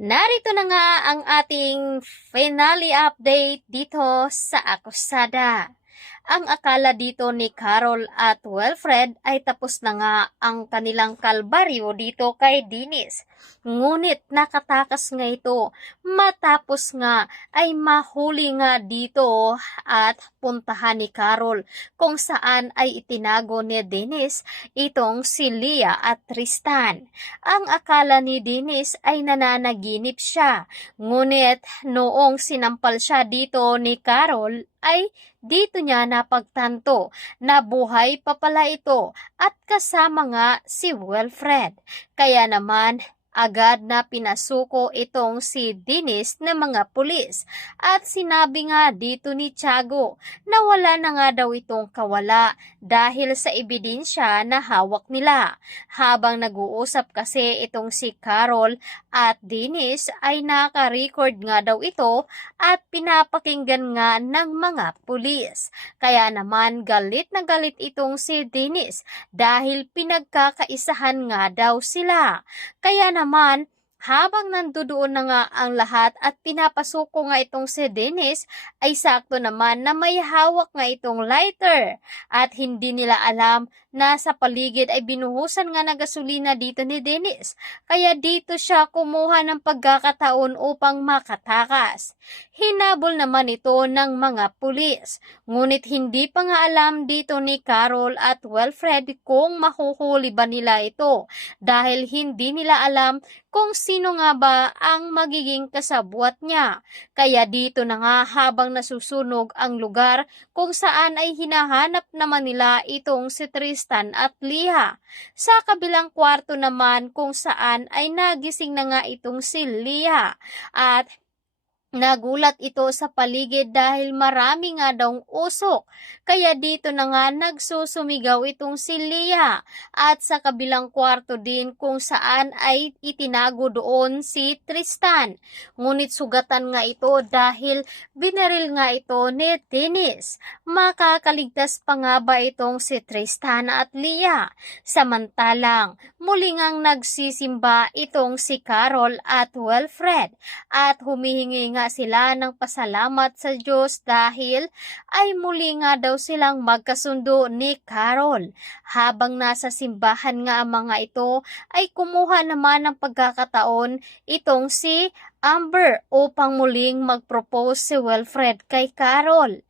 Narito na nga ang ating finale update dito sa Akusada. Ang akala dito ni Carol at Wilfred ay tapos na nga ang kanilang kalbaryo dito kay Dennis. Ngunit nakatakas nga ito matapos nga ay mahuli nga dito at puntahan ni Carol kung saan ay itinago ni Dennis itong si Leah at Tristan. Ang akala ni Dennis ay nananaginip siya, ngunit noong sinampal siya dito ni Carol ay dito niya napagtanto na buhay pa pala ito at kasama nga si Wilfred. Kaya naman agad na pinasuko itong si Dennis ng mga pulis at sinabi nga dito ni Tiago na wala na nga daw itong kawala dahil sa ebidensya na hawak nila. Habang nag-uusap kasi itong si Carol at Dennis ay naka-record nga daw ito at pinapakinggan nga ng mga pulis. Kaya naman galit na galit itong si Dennis dahil pinagkakaisahan nga daw sila. Kaya naman, habang nandoon na nga ang lahat at pinapasuko nga itong si Dennis, ay sakto naman na may hawak nga itong lighter at hindi nila alam na sa paligid ay binuhusan nga ng gasolina dito ni Dennis. Kaya dito siya kumuha ng pagkakataon upang makatakas. Hinabol naman ito ng mga pulis. Ngunit hindi pa nga alam dito ni Carol at Wilfred kung mahuhuli ba nila ito dahil hindi nila alam kung sino nga ba ang magiging kasabwat niya. Kaya dito na nga habang nasusunog ang lugar kung saan ay hinahanap naman nila itong si Tristan at Leah. Sa kabilang kwarto naman kung saan ay nagising na nga itong si Leah at nagulat ito sa paligid dahil marami nga daw usok. Kaya dito na nga nagsusumigaw itong si Leah at sa kabilang kwarto din kung saan ay itinago doon si Tristan. Ngunit sugatan nga ito dahil binaril nga ito ni Dennis. Makakaligtas pa nga ba itong si Tristan at Leah? Samantalang muli ngang nagsisimba itong si Carol at Wilfred at humihingi nga sila ng pasalamat sa Diyos dahil ay muli nga daw silang magkasundo ni Carol. Habang nasa simbahan nga ang mga ito ay kumuha naman ng pagkakataon itong si Amber upang muling mag-propose si Wilfred kay Carol.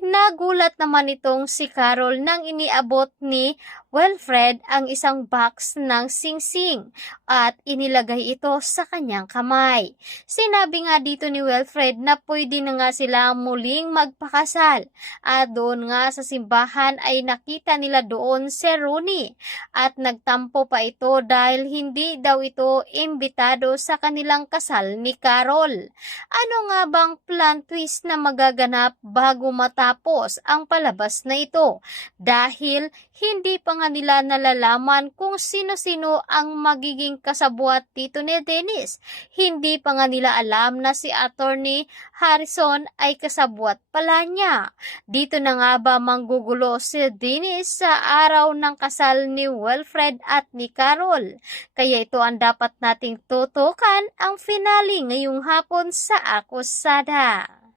Nagulat naman itong si Carol nang iniabot ni Wilfred ang isang box ng singsing at inilagay ito sa kanyang kamay. Sinabi nga dito ni Wilfred na pwede na nga sila muling magpakasal at doon nga sa simbahan ay nakita nila doon si Rooney at nagtampo pa ito dahil hindi daw ito imbitado sa kanilang kasal ni Carol. Ano nga bang plot twist na magaganap bago matapos ang palabas na ito? Dahil hindi pa nga nila nalalaman kung sino-sino ang magiging kasabwat dito ni Dennis. Hindi pa nga nila alam na si Attorney Harrison ay kasabwat pala niya. Dito na nga ba manggugulo si Dennis sa araw ng kasal ni Wilfred at ni Carol? Kaya ito ang dapat nating tutukan ang finale ngayong hapon sa Akusada.